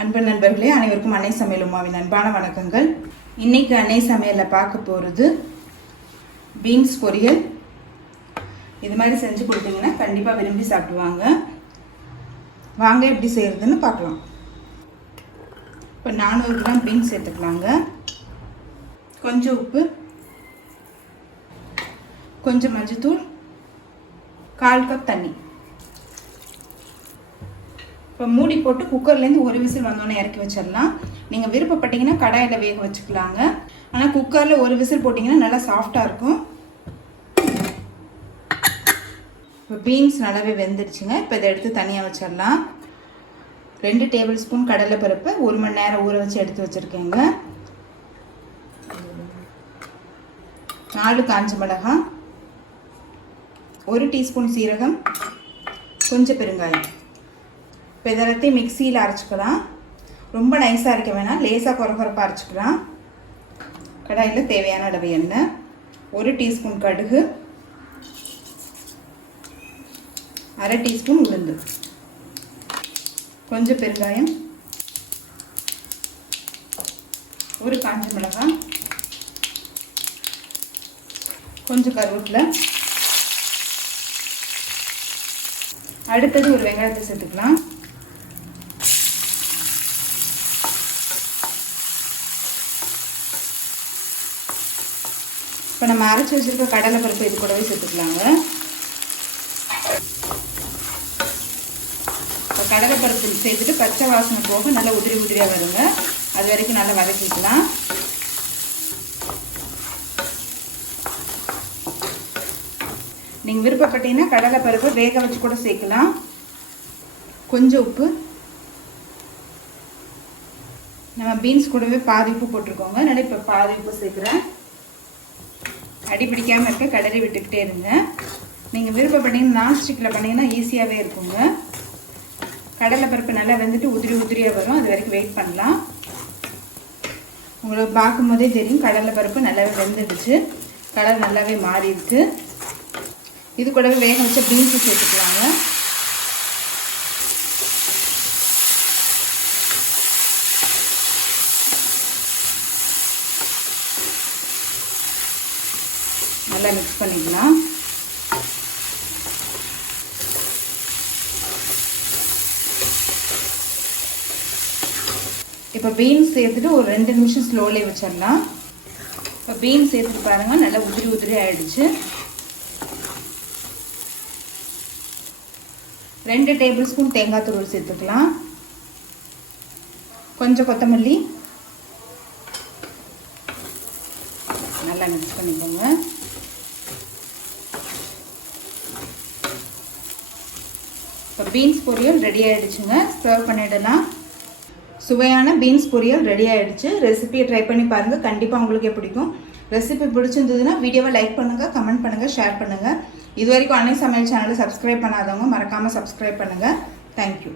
அன்பு நண்பர்களே, அனைவருக்கும் அன்னை சமையல் உமாவின் அன்பான வணக்கங்கள். இன்னைக்கு அன்னை சமையலில் பார்க்க போகிறது பீன்ஸ் பொரியல். இது மாதிரி செஞ்சு கொடுத்தீங்கன்னா கண்டிப்பாக விரும்பி சாப்பிடுவாங்க. வாங்க எப்படி செய்கிறதுன்னு பார்க்கலாம். இப்போ 400 கிராம் பீன்ஸ் சேர்த்துக்கலாங்க. கொஞ்சம் உப்பு, கொஞ்சம் மஞ்சத்தூள், 1/4 கப் தண்ணி. இப்போ மூடி போட்டு குக்கர்லேருந்து ஒரு விசில் வந்தோன்னே இறக்கி வச்சிடலாம். நீங்கள் விருப்பப்பட்டீங்கன்னா கடாயில் வேக வச்சுக்கலாங்க. ஆனால் குக்கரில் ஒரு விசில் போட்டிங்கன்னா நல்லா சாஃப்டாக இருக்கும். இப்போ பீன்ஸ் நல்லாவே வெந்துடுச்சுங்க. இப்போ இதை எடுத்து தனியாக வச்சிடலாம். 2 டேபிள் ஸ்பூன் கடலைப்பருப்பு 1 மணி நேரம் ஊற வச்சு எடுத்து வச்சுருக்கேங்க. 4 காஞ்ச மிளகாய், 1 டீஸ்பூன் சீரகம், கொஞ்சம் பெருங்காயம். இப்போ இதெல்லாத்தையும் மிக்சியில் அரைச்சிக்கலாம். ரொம்ப நைஸாக அரைக்க வேணாம், லேசாக குறப்பாக அரைச்சிக்கலாம். கடாயில் தேவையான அளவு எண்ணெய், 1 டீஸ்பூன் கடுகு, 1/2 டீஸ்பூன் உளுந்து, கொஞ்சம் பெருங்காயம், 1 காஞ்ச மிளகாய், கொஞ்சம் கருவேப்பிலை. அடுத்தது ஒரு வெங்காயத்தை சேர்த்துக்கலாம். இப்போ நம்ம அரைச்சி வச்சுருக்க கடலை பருப்பு இது கூடவே சேர்த்துக்கலாங்க. இப்போ கடலை பருப்பு சேர்த்துட்டு பச்சை வாசனை போக நல்லா உதிரியாக வருங்க. அது வரைக்கும் நல்லா வதக்கிக்கலாம். நீங்கள் விருப்பப்பட்டீங்கன்னா கடலை பருப்பு வேக வச்சு கூட சேர்க்கலாம். கொஞ்சம் உப்பு, நம்ம பீன்ஸ் கூடவே பாதி உப்பு போட்டிருக்கோங்க. அதனால் இப்போ பாதி உப்பு சேர்க்குறேன். அடி பிடிக்காமல் இருக்க கிளறி விட்டுக்கிட்டே இருங்க. நீங்கள் விருப்பப்பட்டீங்கன்னா நான்ஸ்டிக்கில் பண்ணிங்கன்னா ஈஸியாகவே இருக்குங்க. கடலை பருப்பு நல்லா வெந்துட்டு உதிரியாக வரும். அது வரைக்கும் வெயிட் பண்ணலாம். உங்களுக்கு பார்க்கும்போதே தெரியும் கடலை பருப்பு நல்லாவே வெந்துடுச்சு. கலர் நல்லாவே மாறி இருக்கு. இது கூடவே வேக வச்ச பீன்ஸு சேர்த்துக்கலாங்க. நல்லா மிக்ஸ் பண்ணிக்கலாம். இப்போ பீன்ஸ் சேர்த்துட்டு ஒரு 2 நிமிஷம் ஸ்லோலே வச்சிடலாம். இப்போ பீன்ஸ் சேர்த்துட்டு பாருங்கள், நல்லா உதிரி ஆயிடுச்சு. 2 டேபிள் ஸ்பூன் தேங்காய் துருவல் சேர்த்துக்கலாம். கொஞ்சம் கொத்தமல்லி, நல்லா மிக்ஸ் பண்ணிக்கோங்க. இப்போ பீன்ஸ் பொரியல் ரெடி ஆகிடுச்சுங்க. சர்வ் பண்ணிடலாம். சுவையான பீன்ஸ் பொரியல் ரெடி ஆகிடுச்சு. ரெசிபியை ட்ரை பண்ணி பாருங்கள், கண்டிப்பாக உங்களுக்கே பிடிக்கும். ரெசிபி பிடிச்சிருந்ததுன்னா வீடியோவை லைக் பண்ணுங்கள், கமெண்ட் பண்ணுங்கள், ஷேர் பண்ணுங்கள். இது வரைக்கும் அன்னை சமையல் சேனலை சப்ஸ்கிரைப் பண்ணாதவங்க மறக்காமல் சப்ஸ்கிரைப் பண்ணுங்கள். தேங்க்யூ.